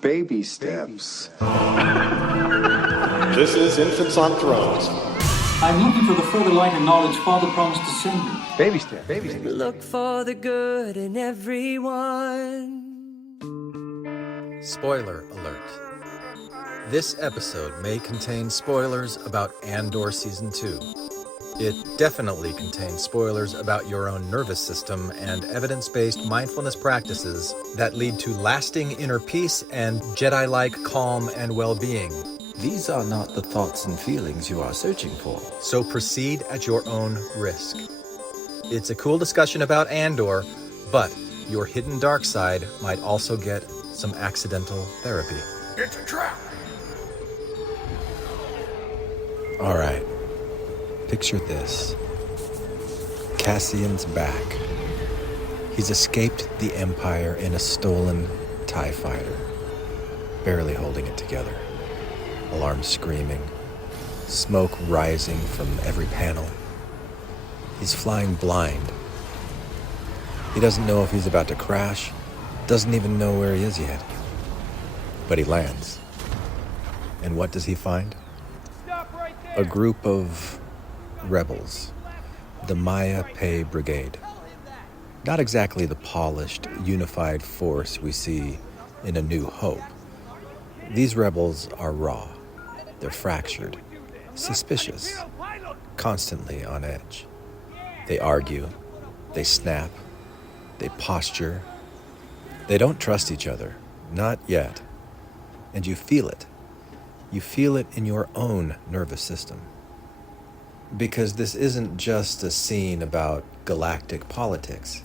Baby steps. This is Infants on Thrones. I'm looking for the further light and knowledge Father promised to send me. Baby steps. Baby steps. Look for the good in everyone. Spoiler alert. This episode may contain spoilers about Andor Season 2. It definitely contains spoilers about your own nervous system and evidence-based mindfulness practices that lead to lasting inner peace and Jedi-like calm and well-being. These are not the thoughts and feelings you are searching for. So proceed at your own risk. It's a cool discussion about Andor, but your hidden dark side might also get some accidental therapy. It's a trap. All right. Picture this. Cassian's back. He's escaped the Empire in a stolen TIE fighter, barely holding it together. Alarms screaming, smoke rising from every panel. He's flying blind. He doesn't know if he's about to crash, doesn't even know where he is yet. But he lands. And what does he find? A group of rebels, the Maya Pei Brigade. Not exactly the polished, unified force we see in A New Hope. These rebels are raw. They're fractured, suspicious, constantly on edge. They argue, they snap, they posture. They don't trust each other, not yet. And you feel it. You feel it in your own nervous system. Because this isn't just a scene about galactic politics.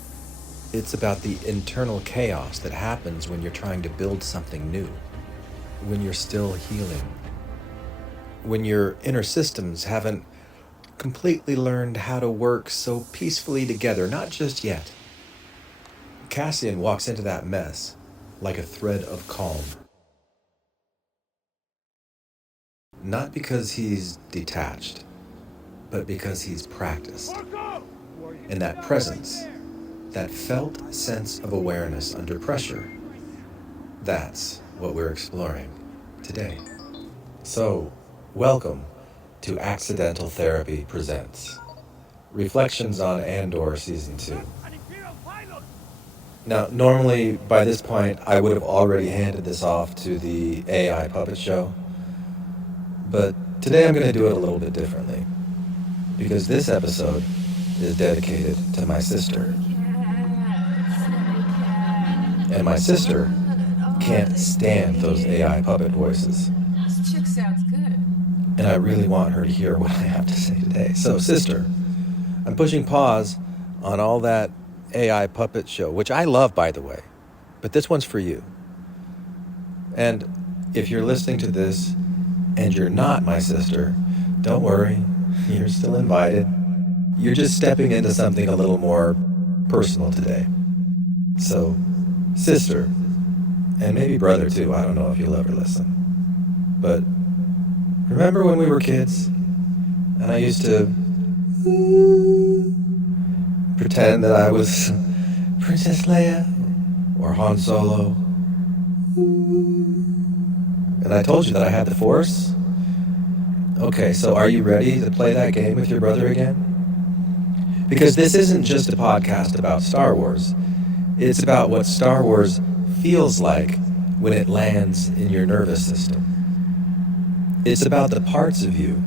It's about the internal chaos that happens when you're trying to build something new, when you're still healing, when your inner systems haven't completely learned how to work so peacefully together, not just yet. Cassian walks into that mess like a thread of calm. Not because he's detached, but because he's practiced. And that presence, that felt sense of awareness under pressure, that's what we're exploring today. So, welcome to Accidental Therapy Presents Reflections on Andor Season 2. Now, normally, by this point, I would have already handed this off to the AI puppet show, but today I'm going to do it a little bit differently, because this episode is dedicated to my sister. And my sister can't stand those AI puppet voices. This chick sounds good. And I really want her to hear what I have to say today. So, sister, I'm pushing pause on all that AI puppet show, which I love, by the way, but this one's for you. And if you're listening to this and you're not my sister, don't worry, you're still invited. You're just stepping into something a little more personal today. So, sister, and maybe brother too, I don't know if you'll ever listen, but remember when we were kids and I used to pretend that I was Princess Leia or Han Solo? And I told you that I had the Force? Okay, so are you ready to play that game with your brother again? Because this isn't just a podcast about Star Wars. It's about what Star Wars feels like when it lands in your nervous system. It's about the parts of you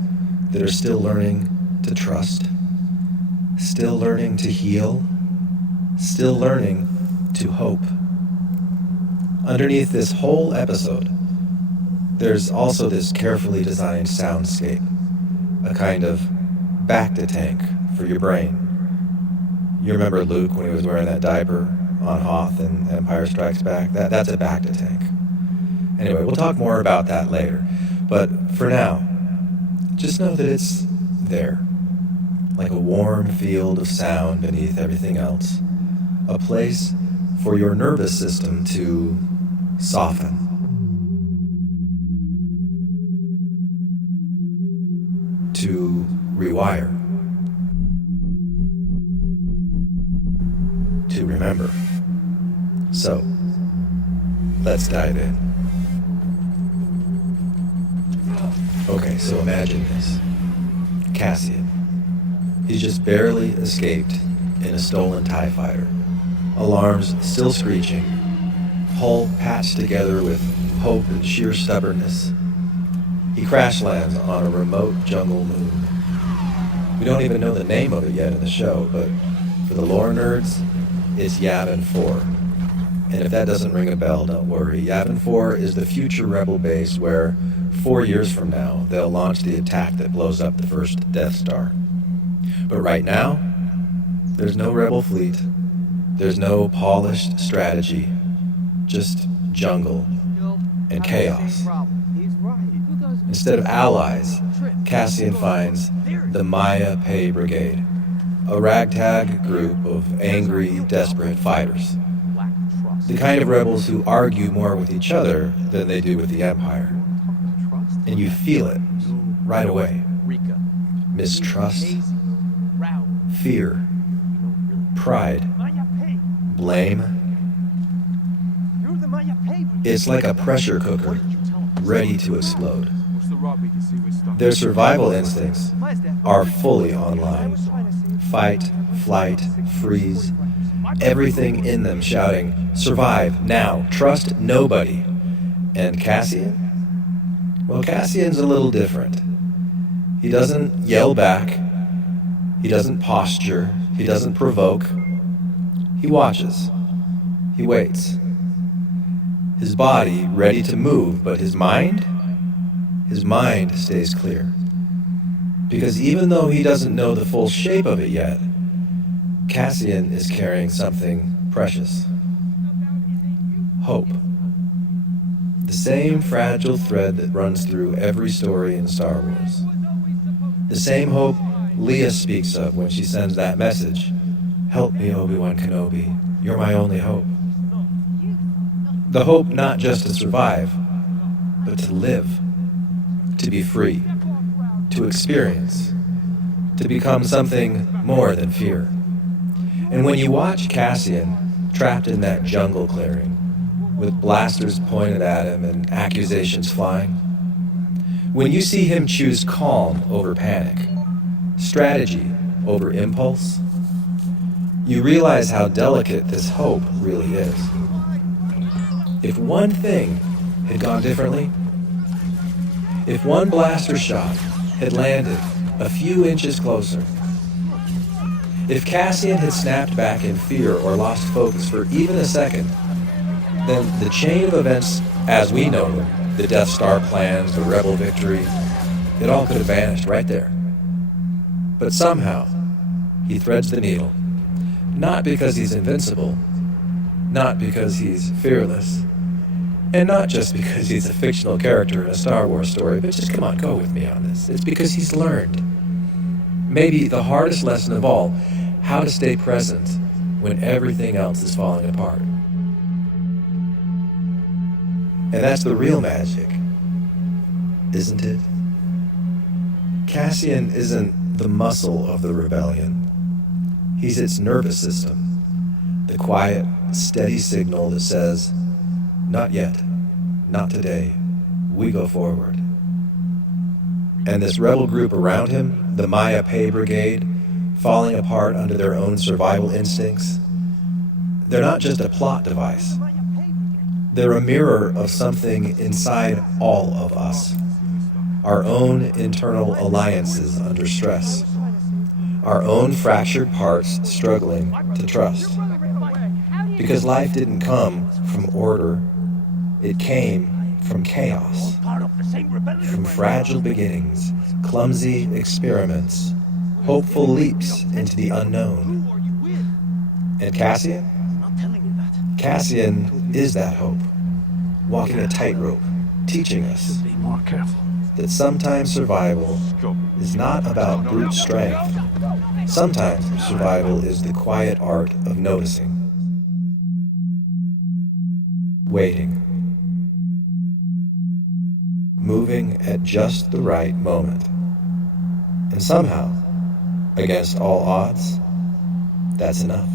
that are still learning to trust, still learning to heal, still learning to hope. Underneath this whole episode, there's also this carefully designed soundscape, a kind of bacta tank for your brain. You remember Luke when he was wearing that diaper on Hoth in Empire Strikes Back? That's a bacta tank. Anyway, we'll talk more about that later. But for now, just know that it's there, like a warm field of sound beneath everything else, a place for your nervous system to soften. To rewire. To remember. So, let's dive in. Okay, so imagine this. Cassian. He's just barely escaped in a stolen TIE fighter. Alarms still screeching. Hull patched together with hope and sheer stubbornness. He crash lands on a remote jungle moon. We don't even know the name of it yet in the show, but for the lore nerds, it's Yavin 4. And if that doesn't ring a bell, don't worry. Yavin 4 is the future rebel base where, 4 years from now, they'll launch the attack that blows up the first Death Star. But right now, there's no rebel fleet. There's no polished strategy. Just jungle and chaos. Instead of allies, Cassian finds the Maya Pei Brigade, a ragtag group of angry, desperate fighters. The kind of rebels who argue more with each other than they do with the Empire. And you feel it right away. Mistrust, fear, pride, blame. It's like a pressure cooker, ready to explode. Their survival instincts are fully online. Fight, flight, freeze. Everything in them shouting, survive, now, trust nobody. And Cassian? Well, Cassian's a little different. He doesn't yell back. He doesn't posture. He doesn't provoke. He watches. He waits. His body ready to move, but his mind stays clear. Because even though he doesn't know the full shape of it yet, Cassian is carrying something precious. Hope. The same fragile thread that runs through every story in Star Wars. The same hope Leia speaks of when she sends that message. Help me, Obi-Wan Kenobi. You're my only hope. The hope not just to survive, but to live. To be free. To experience. To become something more than fear. And when you watch Cassian trapped in that jungle clearing, with blasters pointed at him and accusations flying, when you see him choose calm over panic, strategy over impulse, you realize how delicate this hope really is. If one thing had gone differently, if one blaster shot had landed a few inches closer, if Cassian had snapped back in fear or lost focus for even a second, then the chain of events as we know them, the Death Star plans, the rebel victory, it all could have vanished right there. But somehow, he threads the needle. Not because he's invincible, not because he's fearless, and not just because he's a fictional character in a Star Wars story, but just come on, go with me on this. It's because he's learned. Maybe the hardest lesson of all, how to stay present when everything else is falling apart. And that's the real magic, isn't it? Cassian isn't the muscle of the rebellion. He's its nervous system, the quiet, steady signal that says, not yet, not today, we go forward. And this rebel group around him, the Maya Pei Brigade, falling apart under their own survival instincts, they're not just a plot device. They're a mirror of something inside all of us. Our own internal alliances under stress. Our own fractured parts struggling to trust. Because life didn't come from order. It came from chaos. From fragile beginnings, clumsy experiments, hopeful leaps into the unknown. And Cassian? Cassian is that hope, walking a tightrope, teaching us that sometimes survival is not about brute strength. Sometimes survival is the quiet art of noticing, waiting, moving at just the right moment. And somehow, against all odds, that's enough.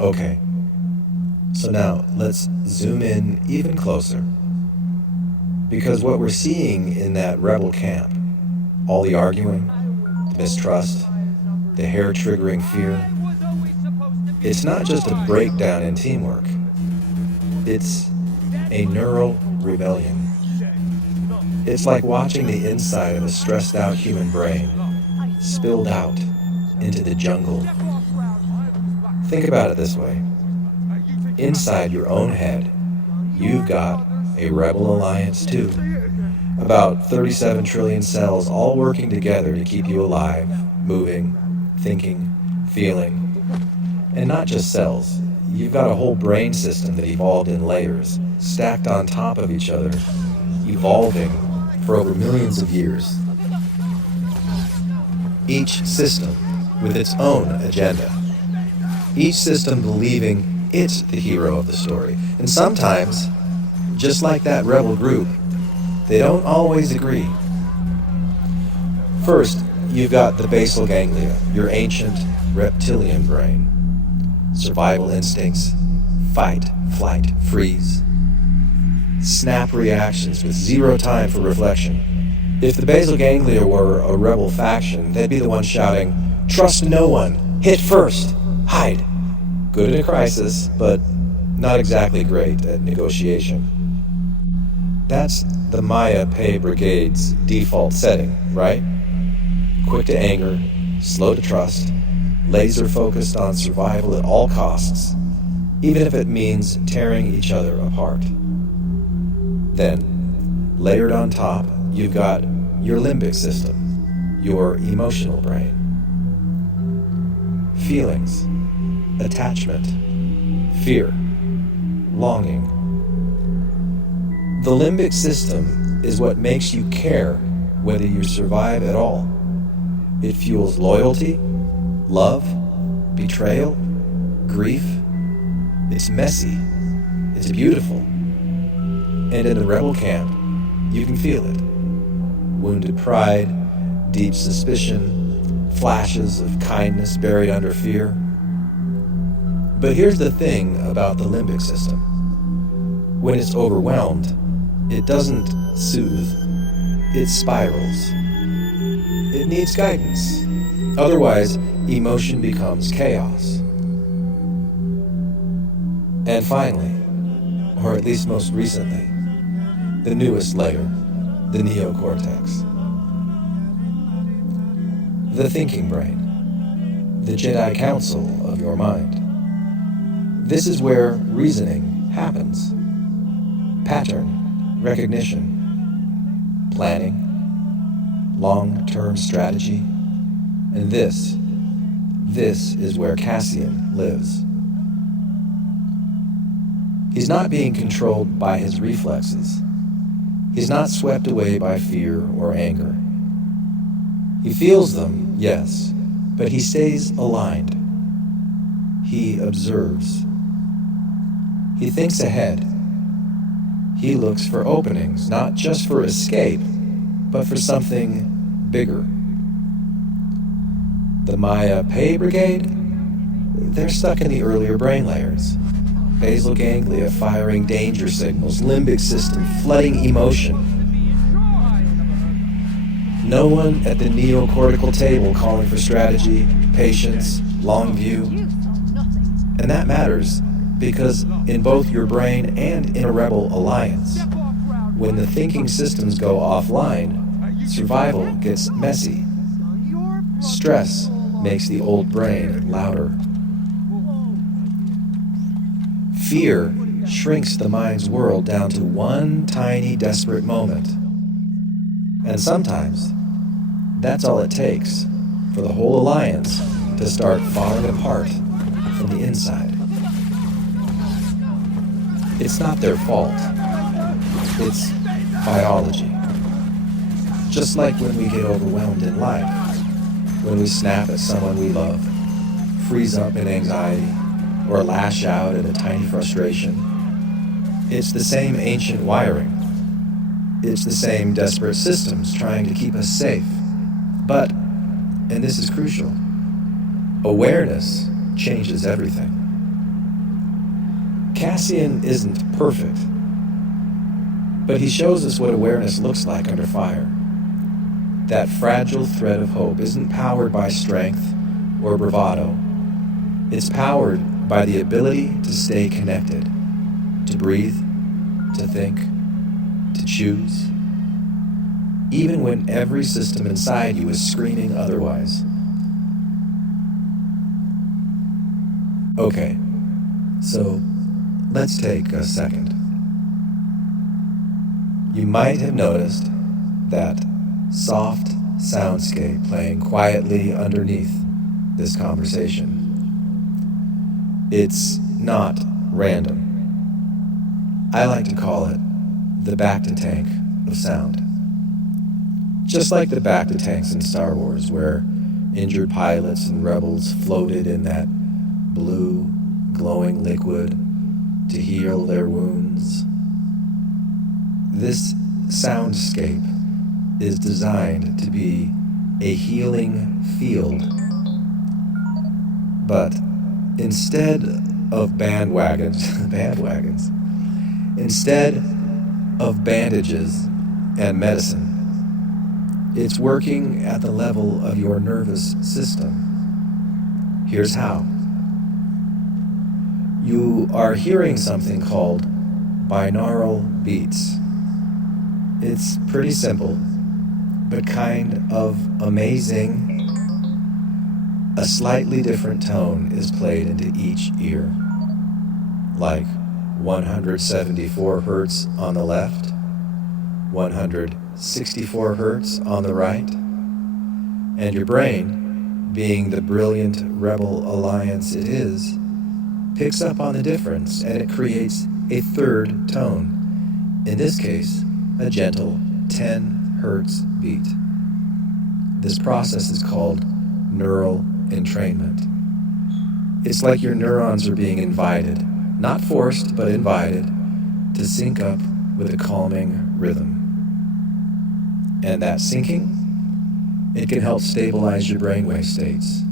Okay, so now let's zoom in even closer Because what we're seeing in that rebel camp, all the arguing, the mistrust, the hair-triggering fear, it's not just a breakdown in teamwork. It's a neural rebellion. It's like watching the inside of a stressed-out human brain spilled out into the jungle. Think about it this way. Inside your own head, you've got a rebel alliance too. About 37 trillion cells all working together to keep you alive, moving, thinking, feeling. And not just cells. You've got a whole brain system that evolved in layers, stacked on top of each other, evolving for over millions of years. Each system with its own agenda. Each system believing it's the hero of the story. And sometimes, just like that rebel group, they don't always agree. First, you've got the basal ganglia, your ancient reptilian brain. Survival instincts, fight, flight, freeze. Snap reactions with zero time for reflection. If the basal ganglia were a rebel faction, they'd be the ones shouting, "Trust no one, hit first, hide." Good in a crisis, but not exactly great at negotiation. That's the Maya Pei Brigade's default setting, right? Quick to anger, slow to trust, laser focused on survival at all costs, even if it means tearing each other apart. Then, layered on top, you've got your limbic system, your emotional brain. Feelings, attachment, fear, longing. The limbic system is what makes you care whether you survive at all. It fuels loyalty, love, betrayal, grief. It's messy. It's beautiful. And in a rebel camp, you can feel it. Wounded pride, deep suspicion, flashes of kindness buried under fear. But here's the thing about the limbic system. When it's overwhelmed, it doesn't soothe. It spirals. It needs guidance. Otherwise, emotion becomes chaos. And finally, or at least most recently, the newest layer, the neocortex. The thinking brain, the Jedi Council of your mind. This is where reasoning happens. Pattern recognition, planning, long-term strategy, and this is where Cassian lives. He's not being controlled by his reflexes. He's not swept away by fear or anger. He feels them, yes, but he stays aligned. He observes. He thinks ahead. He looks for openings, not just for escape, but for something bigger. The Maya Pei Brigade? They're stuck in the earlier brain layers. Basal ganglia firing danger signals, limbic system flooding emotion. No one at the neocortical table calling for strategy, patience, long view. And that matters, because in both your brain and in a rebel alliance, when the thinking systems go offline, survival gets messy. Stress makes the old brain louder. Fear shrinks the mind's world down to one tiny, desperate moment. And sometimes, that's all it takes for the whole alliance to start falling apart from the inside. It's not their fault. It's biology. Just like when we get overwhelmed in life, when we snap at someone we love, freeze up in anxiety, or lash out at a tiny frustration. It's the same ancient wiring. It's the same desperate systems trying to keep us safe. But, and this is crucial, awareness changes everything. Cassian isn't perfect. But he shows us what awareness looks like under fire. That fragile thread of hope isn't powered by strength or bravado. It's powered by the ability to stay connected, to breathe, to think, to choose, even when every system inside you is screaming otherwise. Okay, so let's take a second. You might have noticed that soft soundscape playing quietly underneath this conversation. It's not random. I like to call it the bacta tank of sound. Just like the bacta tanks in Star Wars, where injured pilots and rebels floated in that blue, glowing liquid to heal their wounds. This soundscape is designed to be a healing field. But instead of instead of bandages and medicine, it's working at the level of your nervous system. Here's how. You are hearing something called binaural beats. It's pretty simple, but kind of amazing. A slightly different tone is played into each ear, like 174 hertz on the left, 164 hertz on the right, and your brain, being the brilliant rebel alliance it is, picks up on the difference and it creates a third tone, in this case, a gentle 10 hertz beat. This process is called neural entrainment. It's like your neurons are being invited, not forced, but invited, to sync up with a calming rhythm. And that syncing, it can help stabilize your brainwave states,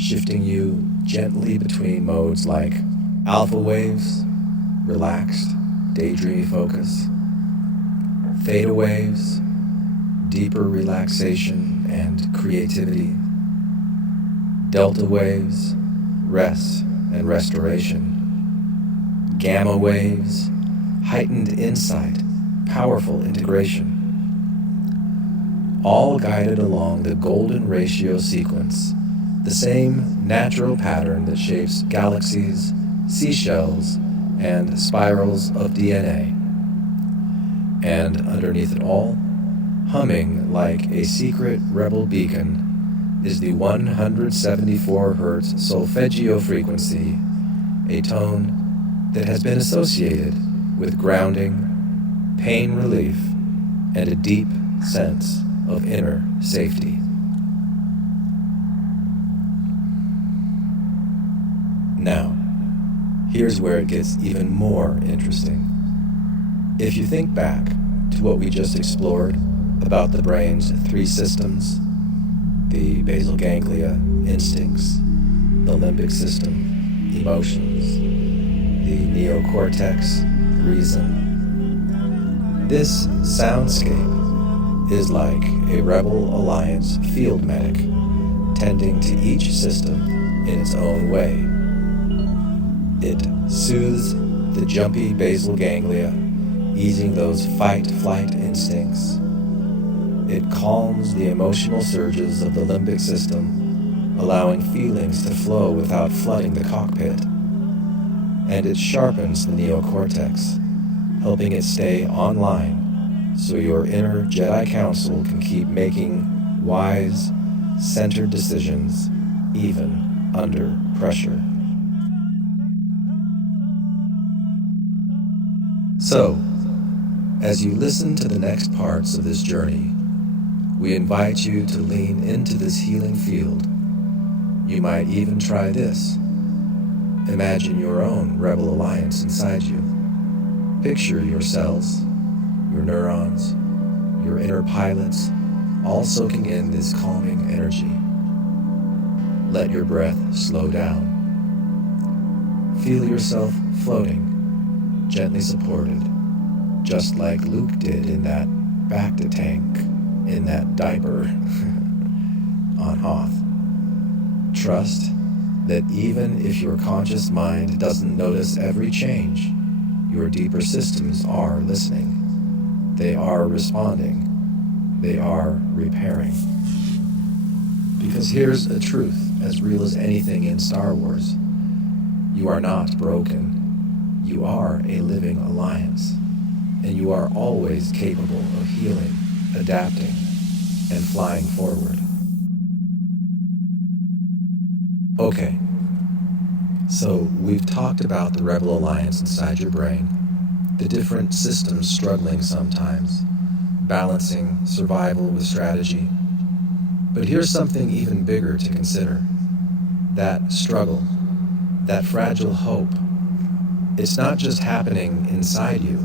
shifting you gently between modes like alpha waves, relaxed, daydreamy focus, theta waves, deeper relaxation and creativity, delta waves, rest and restoration, gamma waves, heightened insight, powerful integration, all guided along the golden ratio sequence, the same natural pattern that shapes galaxies, seashells, and spirals of DNA. And underneath it all, humming like a secret rebel beacon, is the 174 hertz solfeggio frequency, a tone that has been associated with grounding, pain relief, and a deep sense of inner safety. Now, here's where it gets even more interesting. If you think back to what we just explored about the brain's three systems, the basal ganglia, instincts, the limbic system, emotions, the neocortex, reason. This soundscape is like a Rebel Alliance field medic tending to each system in its own way. It soothes the jumpy basal ganglia, easing those fight-flight instincts. It calms the emotional surges of the limbic system, allowing feelings to flow without flooding the cockpit. And it sharpens the neocortex, helping it stay online so your inner Jedi Council can keep making wise, centered decisions even under pressure. So, as you listen to the next parts of this journey, we invite you to lean into this healing field. You might even try this. Imagine your own Rebel Alliance inside you. Picture your cells, your neurons, your inner pilots, all soaking in this calming energy. Let your breath slow down. Feel yourself floating, gently supported, just like Luke did in that bacta tank, in that diaper on Hoth. Trust that even if your conscious mind doesn't notice every change, your deeper systems are listening. They are responding. They are repairing. Because here's a truth as real as anything in Star Wars. You are not broken. You are a living alliance. And you are always capable of healing, adapting, and flying forward. Okay, so we've talked about the Rebel Alliance inside your brain, the different systems struggling sometimes, balancing survival with strategy. But here's something even bigger to consider. That struggle, that fragile hope, it's not just happening inside you.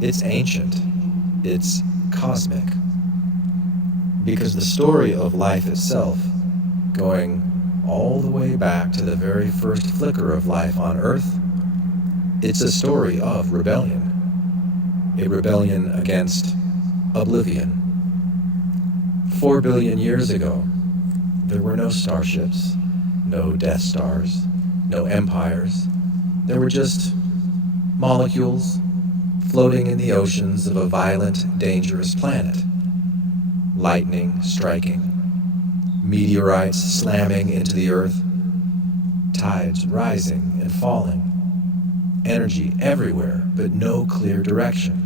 It's ancient. It's cosmic. Because the story of life itself, going all the way back to the very first flicker of life on Earth, it's a story of rebellion. A rebellion against oblivion. 4 billion years ago, there were no starships, no Death Stars, no empires. There were just molecules floating in the oceans of a violent, dangerous planet. Lightning striking, meteorites slamming into the earth, tides rising and falling, energy everywhere but no clear direction.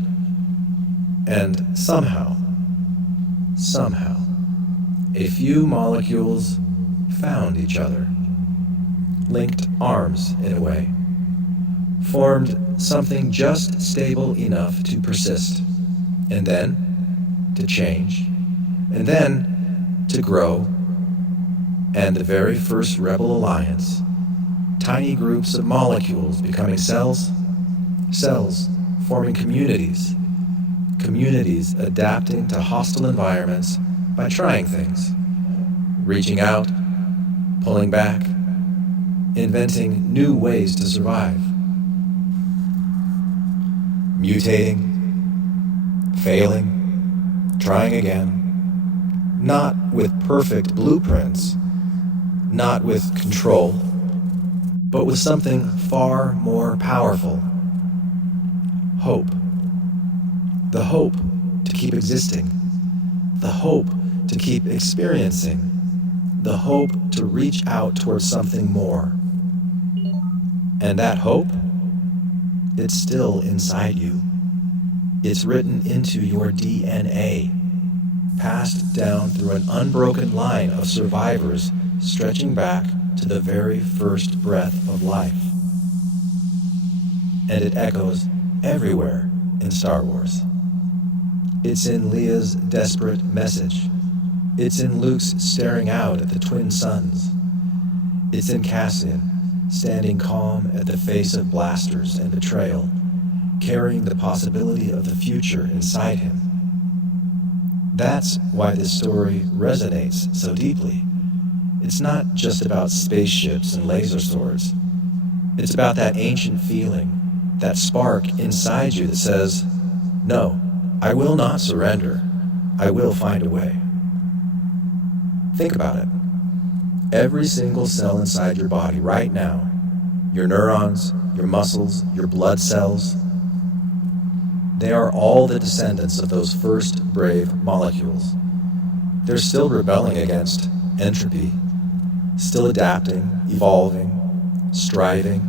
And somehow, a few molecules found each other, linked arms in a way, formed something just stable enough to persist, and then to change, and then to grow. And the very first Rebel Alliance, tiny groups of molecules becoming cells, cells forming communities, communities adapting to hostile environments by trying things, reaching out, pulling back, inventing new ways to survive, mutating, failing, trying again, not with perfect blueprints, not with control, but with something far more powerful. Hope. The hope to keep existing. The hope to keep experiencing. The hope to reach out towards something more. And that hope, it's still inside you. It's written into your DNA, passed down through an unbroken line of survivors stretching back to the very first breath of life. And it echoes everywhere in Star Wars. It's in Leia's desperate message. It's in Luke's staring out at the twin suns. It's in Cassian standing calm at the face of blasters and betrayal, carrying the possibility of the future inside him. That's why this story resonates so deeply. It's not just about spaceships and laser swords. It's about that ancient feeling, that spark inside you that says, no, I will not surrender. I will find a way. Think about it. Every single cell inside your body right now, your neurons, your muscles, your blood cells, they are all the descendants of those first brave molecules. They're still rebelling against entropy, still adapting, evolving, striving.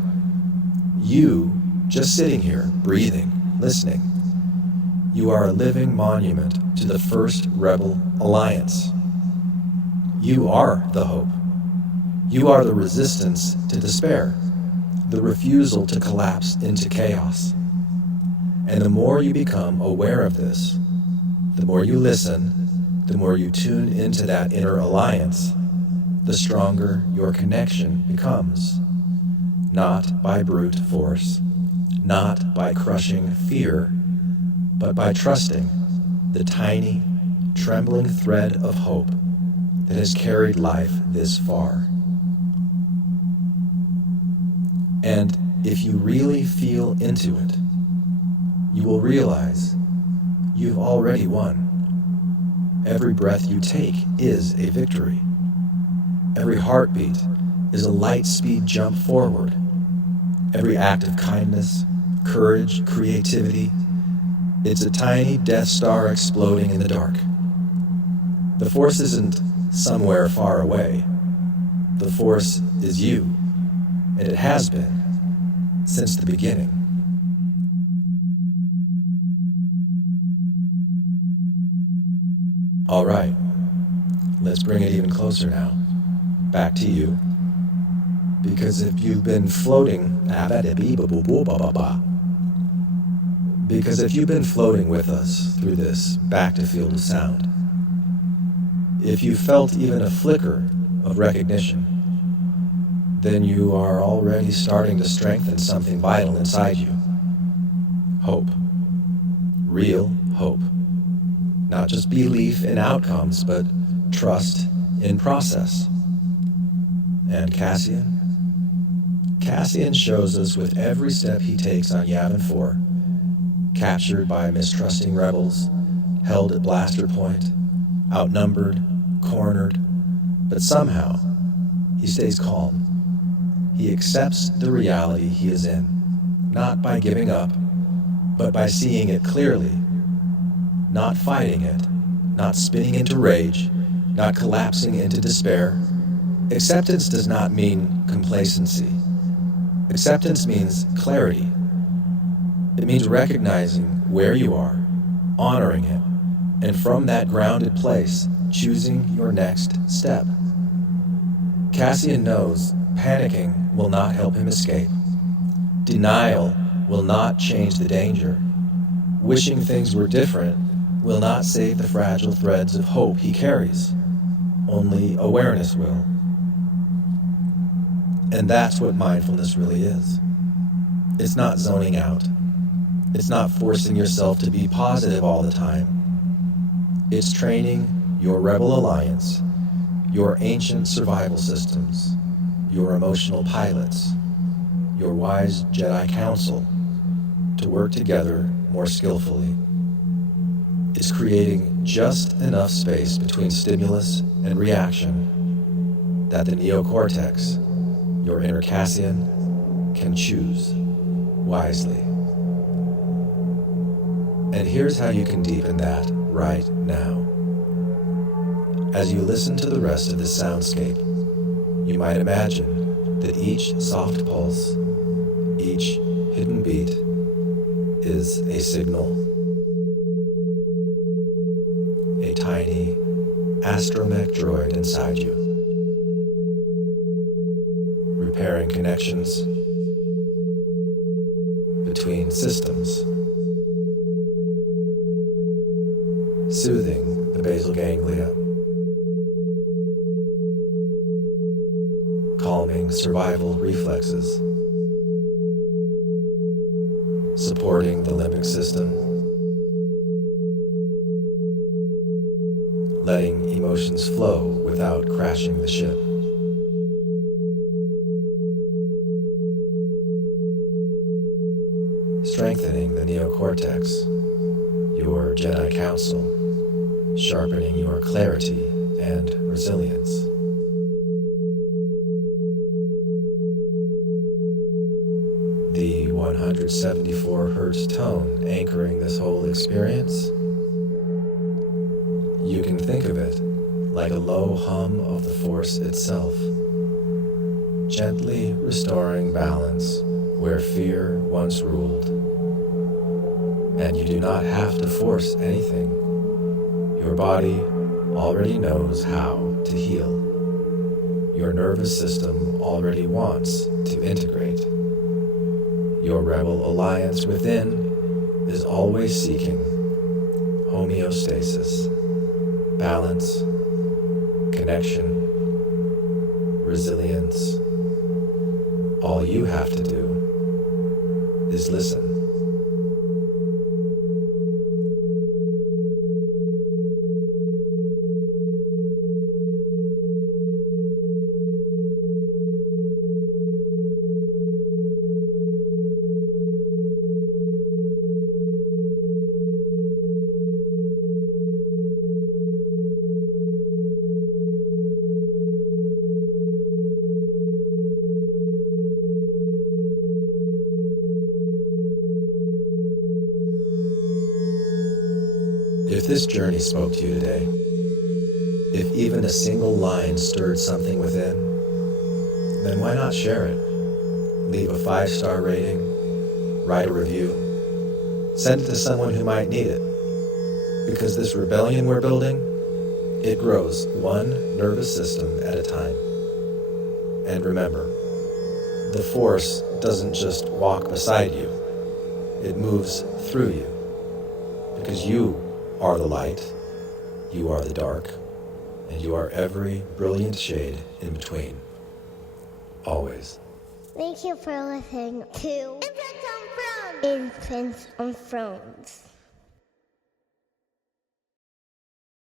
You, just sitting here, breathing, listening, you are a living monument to the first Rebel Alliance. You are the hope. You are the resistance to despair, the refusal to collapse into chaos. And the more you become aware of this, the more you listen, the more you tune into that inner alliance, the stronger your connection becomes. Not by brute force, not by crushing fear, but by trusting the tiny, trembling thread of hope that has carried life this far. And if you really feel into it, you will realize you've already won. Every breath you take is a victory. Every heartbeat is a light-speed jump forward. Every act of kindness, courage, creativity, it's a tiny Death Star exploding in the dark. The Force isn't somewhere far away. The Force is you, and it has been since the beginning. All right, let's bring it even closer now. Back to you. Because if you've been floating with us through this bacta field of sound, if you felt even a flicker of recognition, then you are already starting to strengthen something vital inside you. Hope. Real hope. Not just belief in outcomes, but trust in process. And Cassian shows us with every step he takes on Yavin 4, captured by mistrusting rebels, held at blaster point, outnumbered, cornered, but somehow he stays calm. He accepts the reality he is in, not by giving up, but by seeing it clearly, not fighting it, not spinning into rage, not collapsing into despair. Acceptance does not mean complacency. Acceptance means clarity. It means recognizing where you are, honoring it, and from that grounded place, choosing your next step. Cassian knows panicking will not help him escape. Denial will not change the danger. Wishing things were different will not save the fragile threads of hope he carries. Only awareness will. And that's what mindfulness really is. It's not zoning out. It's not forcing yourself to be positive all the time. It's training your rebel alliance, your ancient survival systems, your emotional pilots, your wise Jedi council to work together more skillfully. It's creating just enough space between stimulus and reaction that the neocortex, your inner Cassian, can choose wisely. And here's how you can deepen that right now. As you listen to the rest of this soundscape, you might imagine that each soft pulse, each hidden beat, is a signal. A tiny astromech droid inside you, repairing connections between systems, soothing the basal ganglia, calming survival reflexes, supporting the limbic system, letting emotions flow without crashing the ship. Strengthening the neocortex, your Jedi council, sharpening your clarity and resilience. The 174 Hz tone anchoring this whole experience, you can think of it like a low hum of the Force itself, gently restoring balance where fear once ruled. And you do not have to force anything. Your body already knows how to heal. Your nervous system already wants to integrate. Your rebel alliance within is always seeking homeostasis, balance, connection, resilience. All you have to do is listen. If this journey spoke to you today, if even a single line stirred something within, then why not share it? Leave a 5-star rating, write a review, send it to someone who might need it. Because this rebellion we're building, it grows one nervous system at a time. And remember, the Force doesn't just walk beside you, it moves through you. Because you are the light, you are the dark, and you are every brilliant shade in between. Always. Thank you for listening to Infants on Thrones.